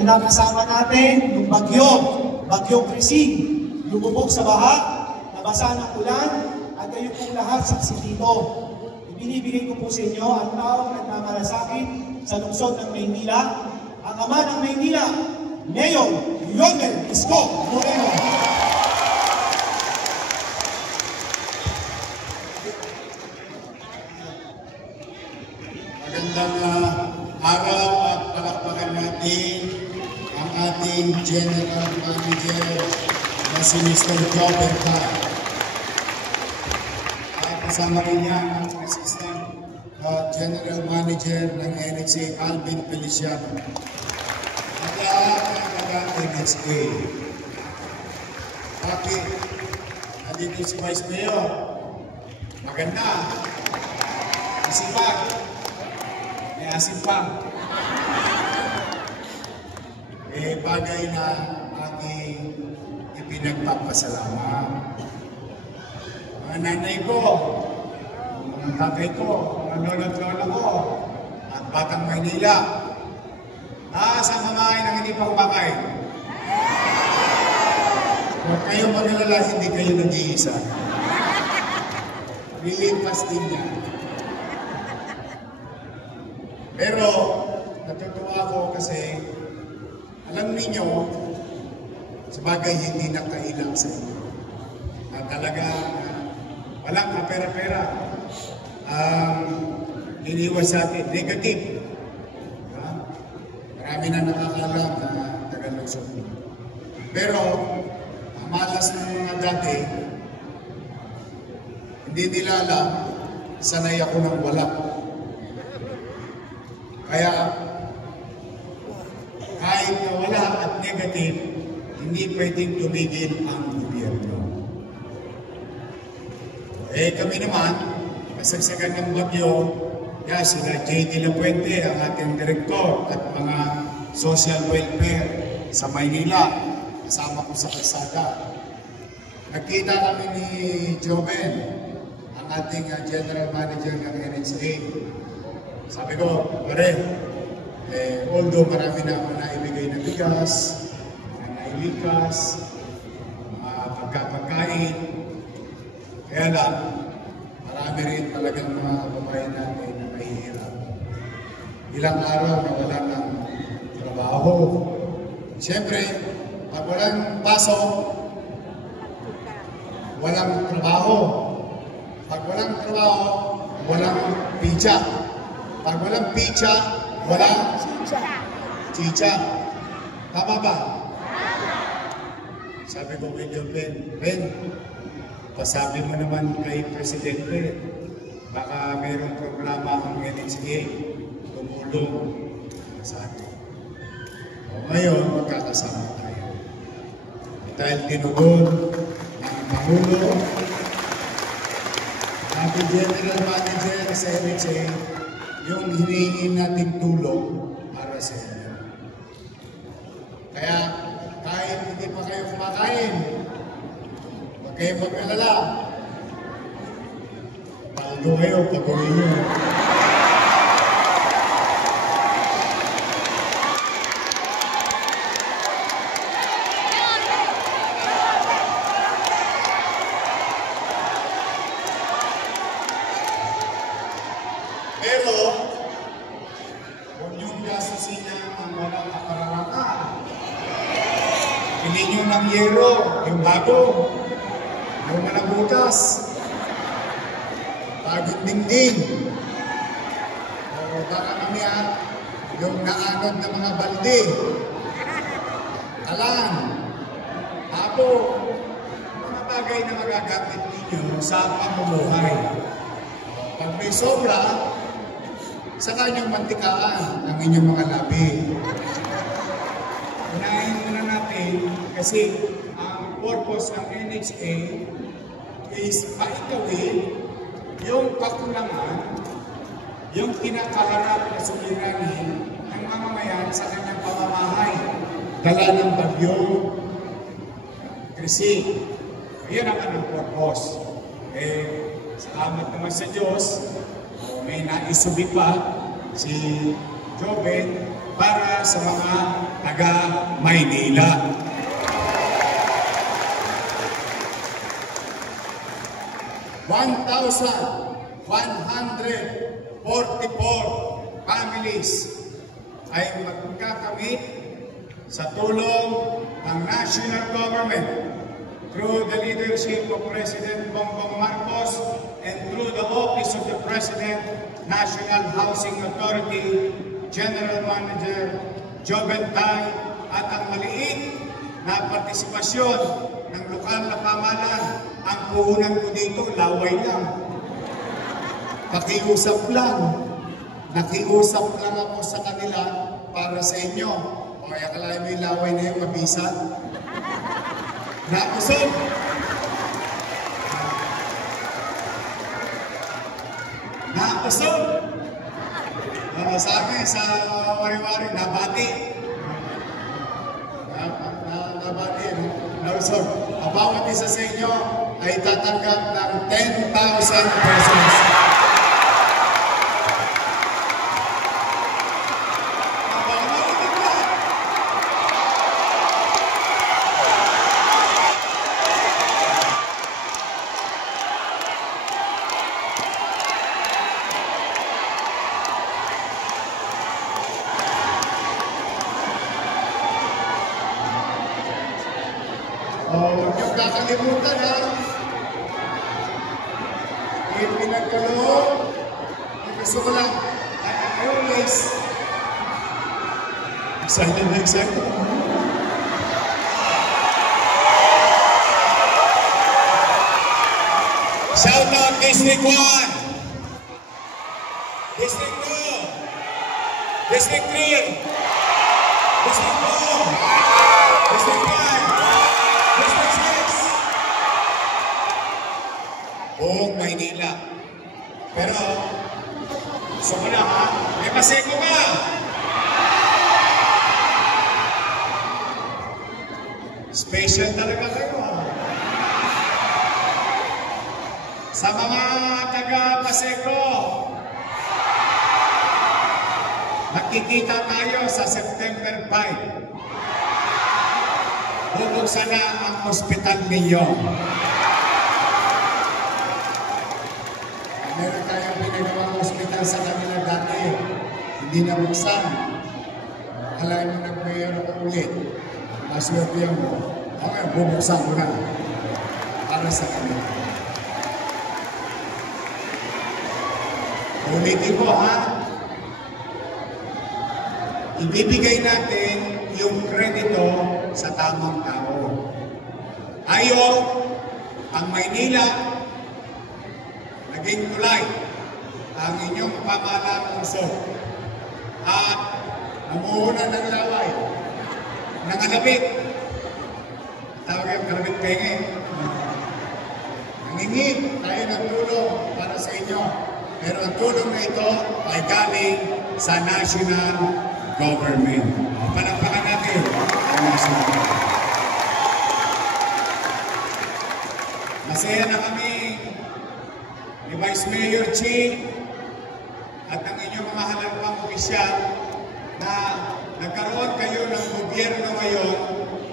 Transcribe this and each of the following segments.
na nakasama natin yung bagyong Krising, lumubog sa baha, nabasa ng ulan, at kayo pong lahat saksi dito. Ibinibigay ko po sa inyo ang taong nagmamalasakit sa lungsod ng Maynila, ang ama ng Maynila, Mayor Yonder Isko Moreno. Magandang araw at palakpakan natin ang ating General Manager na si Mr. Jobert Hai. At kasama rin niya ang Assistant General Manager ng NHA, Alvin Feliciano. At lahat ng taga-NHA. Bakit? Andito si Vice Mayor. Maganda. Masipag. May asin pa. Bagay na aking ipinagpapasalamat. Mga nanay ko, mga tatay ko, mga lolo-lolo ko, at Batang Maynila. Sa mamain ang hindi pa kumakain. Huwag kayong mag-alala, hindi kayo nag-iisa. Lilipas din yan. Pero, natutuwa ako kasi, alam ninyo, sabagay hindi nakailang sa inyo. Na talaga, walang kapera-pera. Iniwas sa atin, negative. Marami na nakakalam na Tagalungsod. Pero, ang malas ng mga dati, hindi nila alam, sanay ako ng wala. Kaya, kahit na wala at negative, hindi pwedeng tumigil ang gobyerno. Kami naman, kasagsagan ng bagyo, sila J.D. Lapuente, ang ating direktor at mga social welfare sa Maynila, kasama ko sa kalsada. Nagkita kami ni Joven, ang ating General Manager ng NHA. Sabi ko, pare, although marami na ako naibigay na bigas, na nailikas, pagkapagkain, kaya lang, marami rin talagang mga kababayan natin na mahihirap. Ilang araw na wala ng trabaho. Siyempre, pag walang pasok, walang trabaho. Pag walang trabaho, walang pizza. Pag walang pizza, walang chicha. Tama ba? Sabi ko kay John Ben, pasabi mo naman kay Presidente, baka mayroong programa ang NHA, tumulong sa atin. Ngayon, magkakasama tayo. Dahil tinugon ng Pangulo, ating General Manager sa NHA, yung hinihingi nating tulong para sa inyo. Kaya, kahit hindi pa kayo kumakain, huwag kayo mag-alala. Paldo kayo pag-uwi nyo. Pero, huwag niyong gasusin niya ang walang kapararangan. Pili niyo ng yero, yung bago, yung malabutas, bagong dingding, o baka mamaya yung naanod na mga balde, talan, hapo, mga bagay na magagamit ninyo sa pamumuhay. Pag may sobra, sa kanyang mantikaan ang inyong mga labi. Unahin muna natin kasi ang purpose ng NHA is paikawin yung kakulangan, yung kinakaharap na suliranin ng mamamayan sa kanyang pamamahay. Dala ng bagyo, Krising. Yan naman ang purpose. Salamat naman sa Diyos, may naisubi pa si Joven para sa mga taga Maynila. $1,144 families ay magkakamit sa tulong ng national government through the leadership of President Bongbong Marcos and through the Office of the President, National Housing Authority, General Manager Joven Tay, at ang maliit na partisipasyon ng lokal na pamahalaan. Ang puhunan ko dito, laway lang. Pakiusap lang. Nakiusap lang ako sa kanila para sa inyo. O kaya akalain mo yung laway na yung mabisa? Nakusog! Nakusog! Sa akin, sa wari-wari, nabati. Nabati, nausog. Ang bawat isa sa inyo ay tatanggap ng 10,000 pesos. Huwag niyong kakalimutan, ha? Pinagkaloob. Gusto ko lang, I always excited na excited. Shout out District 1, District 2, District 3, District 4, District 5, buong Maynila. Pero, gusto ko lang, ha? May paseko ka! Special talaga kayo, ha? Sa mga taga-Paseko, nakikita tayo sa September 5. Bubuksan na ang ospital ninyo. Meron tayong pinagawang ospital sa kanila dati. Hindi na buksan. Alam mo nag-mayor ako ulit. Maswerte yan mo. Okay, bubuksan ko na. Para sa kanila. Ulitin ko, ha? Ibibigay natin yung kredito sa tamang tao. Ayaw, ang Maynila, naging tulay ang inyong pamahalaan puso at namuhunan ng laway, ng kalabit. Tawag yung kalabit penge. Nangingin tayo ng tulong para sa inyo. Pero ang tulong na ito ay galing sa national government. Palakpakan natin ang national government. Masaya na kami ni Vice Mayor Chi at ang inyong mga halampang opisyal na nagkaroon kayo ng gobyerno ngayon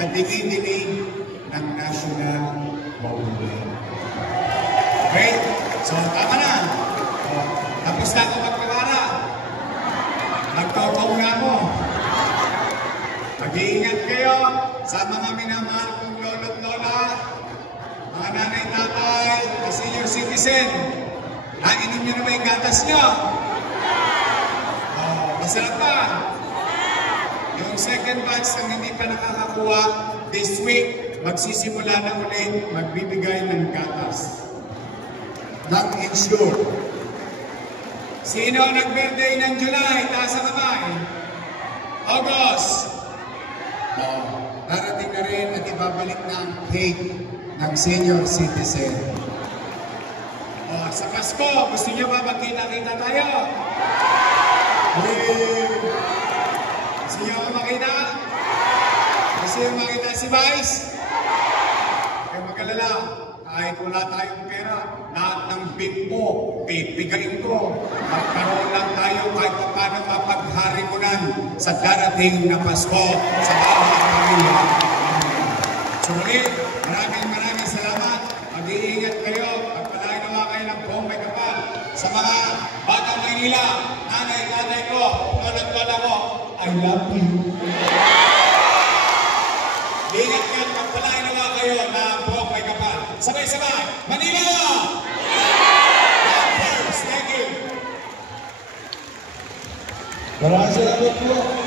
na dinidinig ng national government. Okay? So, tama na. Tapos na ako magpapara. Nagtotong na ako. Mag-iingat kayo sa mga minamahal kong lolo't lola, mga nanay, tatay, mga senior citizen. Inom nyo na ba yung gatas nyo? Masarap pa. Yung second batch ang hindi pa nakakakuha, this week, magsisimula na ulit magbibigay ng gatas. Nag-insure. Sino ang nag-birthday ng July? Taas ang kamay. August. Darating na rin at ibabalik na ang cake ng senior citizen. Sa Pasko, gusto niyo ba magkita-kita tayo? Gusto niyo ba makita? Gusto niyo makita si Vice? Huwag mag-alala. kahit wala tayong pera, lahat ng bit mo, pipigain ko. Magkaroon lang tayo kahit paano mapagharimunan sa darating na Pasko sa bawat pamilya. So ulit, maraming salamat. Mag-iingat kayo. Pagpalain nawa kayo ng buong may kapal. Sa mga batang Maynila, nanay ko, lola ko, I love you. Ingat kayo, pagpalain nawa kayo ng buong may kapal. Sabay-sabay, Manila! Thank you. Maraming salamat po.